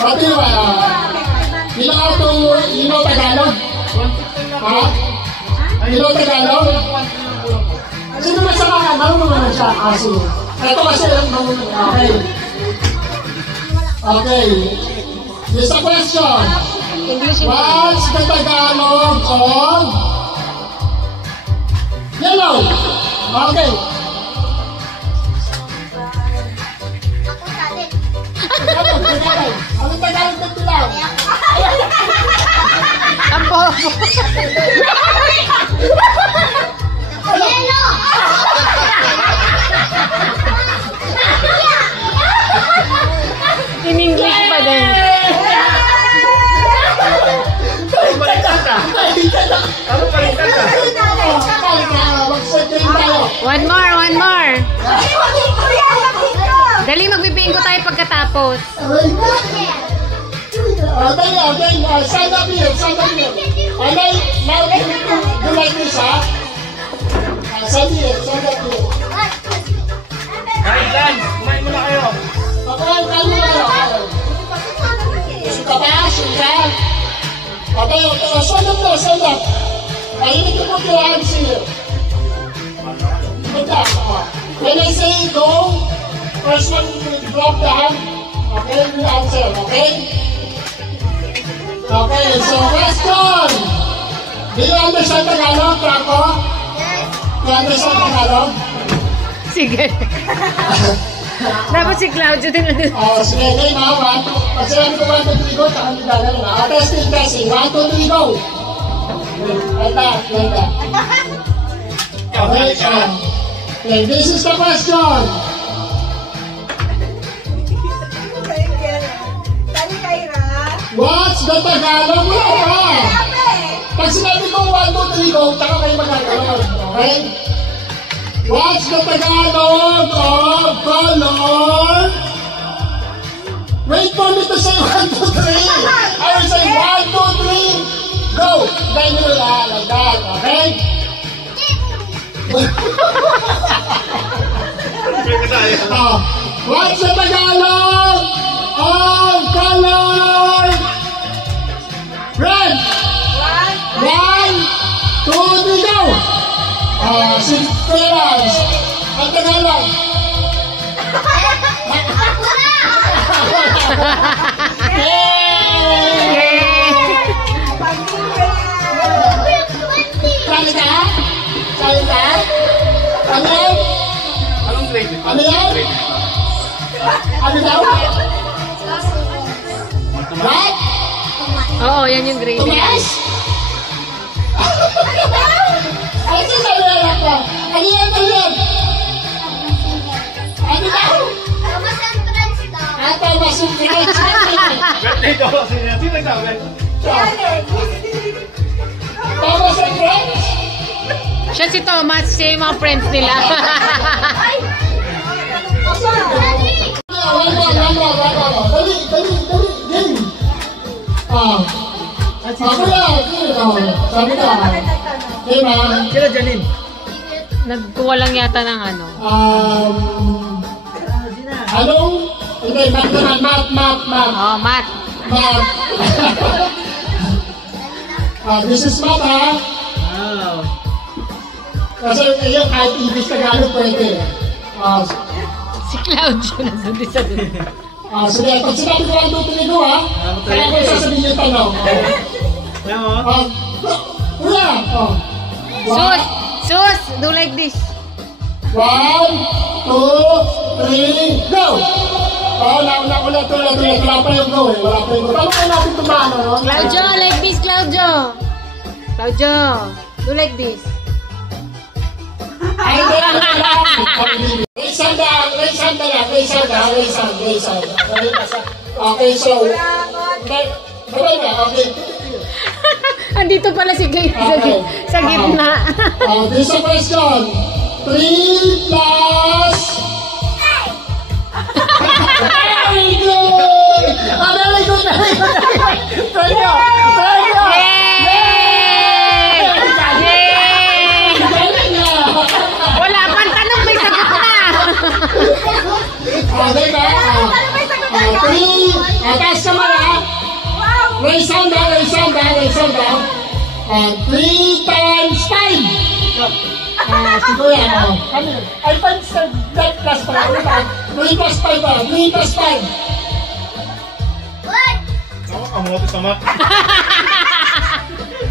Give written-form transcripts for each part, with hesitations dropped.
Pati ba? Ilaw Tagalog? Ha? Ilaw Tagalog? Sino ba sa mga marunong naman siya? Kasi ito kasi okay. Okay. Here's a question. What's the Tagalog of yellow? Okay. Ano Tagalog ng dilaw? Ang bobo. Yellow! In English pa din. One more. Dali, magbibinggo tayo pagkatapos. Okay, stand up here. And then, now do like this, ha? Stand up here. Kahit lang, kumain mo na kayo. Kain mo na kayo. Suka ba? Okay, stand up. I need to put your hands here. When I say go, first one will drop the hand. Okay, you answer, okay? Okay, so question. Do you understand Tagalog, Franco? Yes. Do you understand Tagalog? Sige. Dapat si Claudio din na dun. Sige, okay, now, 1, 2. Pag sinabi ko 1, 2, 3, go, tsaka hindi gagawin na. Testing. 1, 2, 3, go. Like that. Okay, this is the question. What's the Tagalog? Pag sinabi ko 1, 2, 3, go, tsaka kayo magagawa. Okay? What's the Tagalog of color? Wait for me to say 1, 2, 3. I will say 1, 2, 3, go. Then you will like that, okay? What's the Tagalog of color? Red. 1, 2, 3, go. Si Ferraz. Ang Tagalog. Salita? Ano yan? Anong grade? Ano yan? Ano daw? What? Oo, yan yung grade. Tumas? Ano sa salita ka? Ano yan? Ano daw? Thomas and Friends. Birthday daw kasi niya. Sino nagsabi? Thomas and Friends? Siya si Thomas, siya yung mga friends nila. Dali. Ako yan. Sabi ka. Diba? Sino Janine? Nagkuha lang yata ng ano. Ano? Hindi, math. Oh, Matt. This is math, ha? Wow. Kasi yung kahit English Tagalog pwede. Si Claudio nandun din sa dun. Sige, pag sinabi ko lang tutunigo, ha? Kaya ko sasabihin yung tanong. Alam mo? Kuya! Sus! Do like this. 1, 2, 3, go! Wala pa yung go, eh. Paano kayo natin tumano, no? Claudio, like this, Claudio. Do like this. Ay, raise hand lang. Okay, so... Sabay na, okay. Andito pala si Gabe sa gitna. This is a question. 3 plus... Very good! Very good! Tonyo! Wala pang tanong, may sagot na. 1 daw. 3 times 5. Siguro yan. Ay, 5 that plus pala. 3 plus 5 ba? 3 plus 5. Ako, kamote sa mat.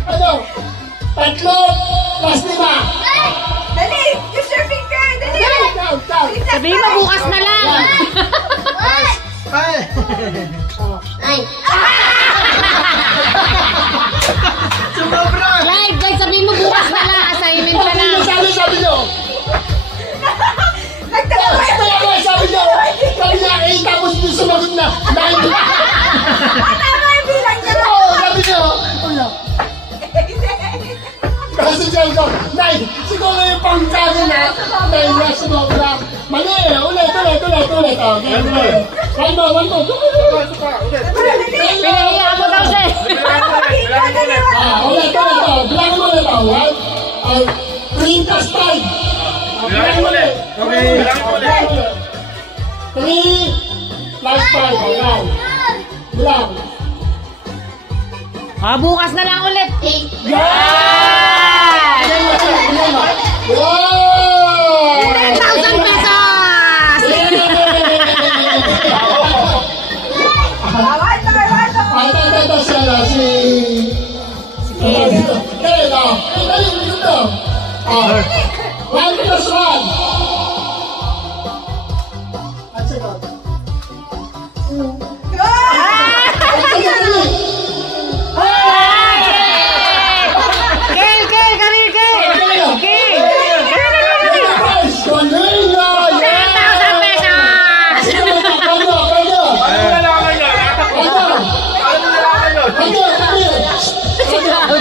Ano? 3 plus 5. Dali! Use your finger! Dali! Count. Sabihin mo bukas na lang. Ay! Clyde, guys, sabihin mo bukas na lang. Assignment pa lang. Sabi nyo. Nagdalawa yun! Sabi nyo. Sabi niya 8 tapos yung sumagot na 9. Tama yung bilang niya! Oo, sabi nyo. Kasi dyan ko, 9. Siguro yung pangkano na 9 na sumobra. Mali, ulit. Okay. One more. Pinahiya mo daw siya. Ulit. Bilangin mo ulit. 3 plus 5. Bilangin mo ulit. Bilangin mo ulit. 3 plus 5. Ayan. Bilang. Bukas na lang ulit. Yan! Wow! 10,000 pesos! Ito siya si... Kaya na. Ito. 1 plus 1. At second.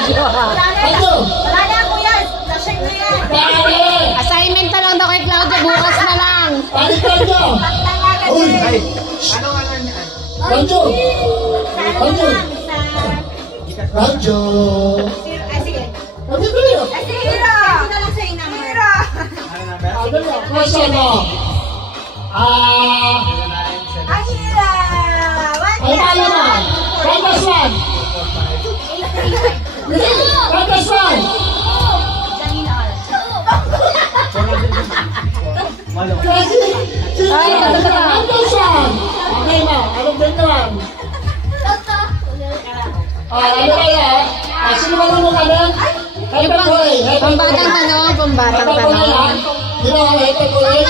Wala na ako yan! Nashake na yan! Assignment na lang daw kay Claudia. Bukas na lang. Palitan nyo! Pagtangagan Uy! din! Ranjo! Ranjo! Ranjo! Ay, sige! Ranjo ko niyo! Ay, sige! Ito na lang sa'yo naman! Hira! Dali na! Question mo! Ang hira! Ay, malaman! 1 plus 1! 1 plus 1! Kasi, Ay, ito. 1 plus 1! Okay na, anong ganyan? Ano kaya? Sino ba naman kami? Hyperboy! Pambatang tanong. You know how hyperboy?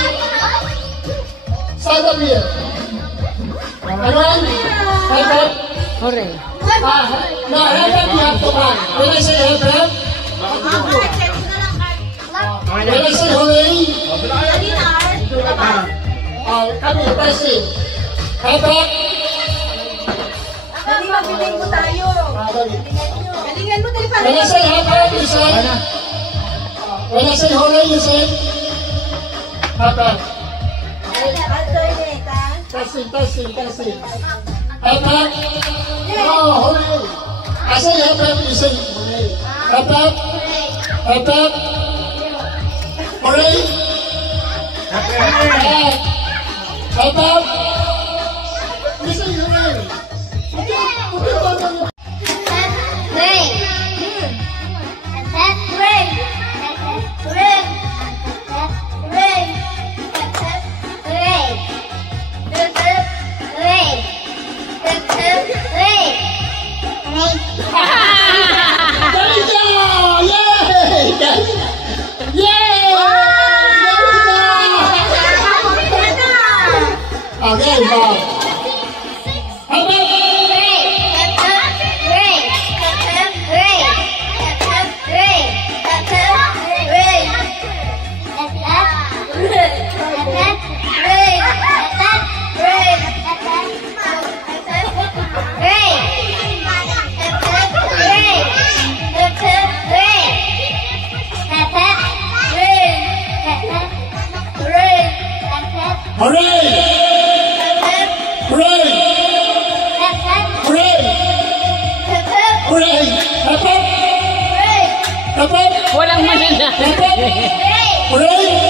Stand up here. Ano? Hyper? Hooray. No, hyper you have to come. When I say hyper, when I say hooray, come here, press it. Hyper? Dali, magbiling mo tayo! Galingan mo, dali pa! When I say hyper, you say? When I say hooray, you say? Hyper. Alternate, ha? Testing. Hyper? No, hooray. I say hyper, you say hooray. Hyper? Hooray? Hyper? You say hooray. Galing ka! Yay! Yay! Okay, Bob. Hooray! Hooray! Hooray! Hooray! Hep hep! Hep hep! Walang mananalo. Hep hep! Hooray!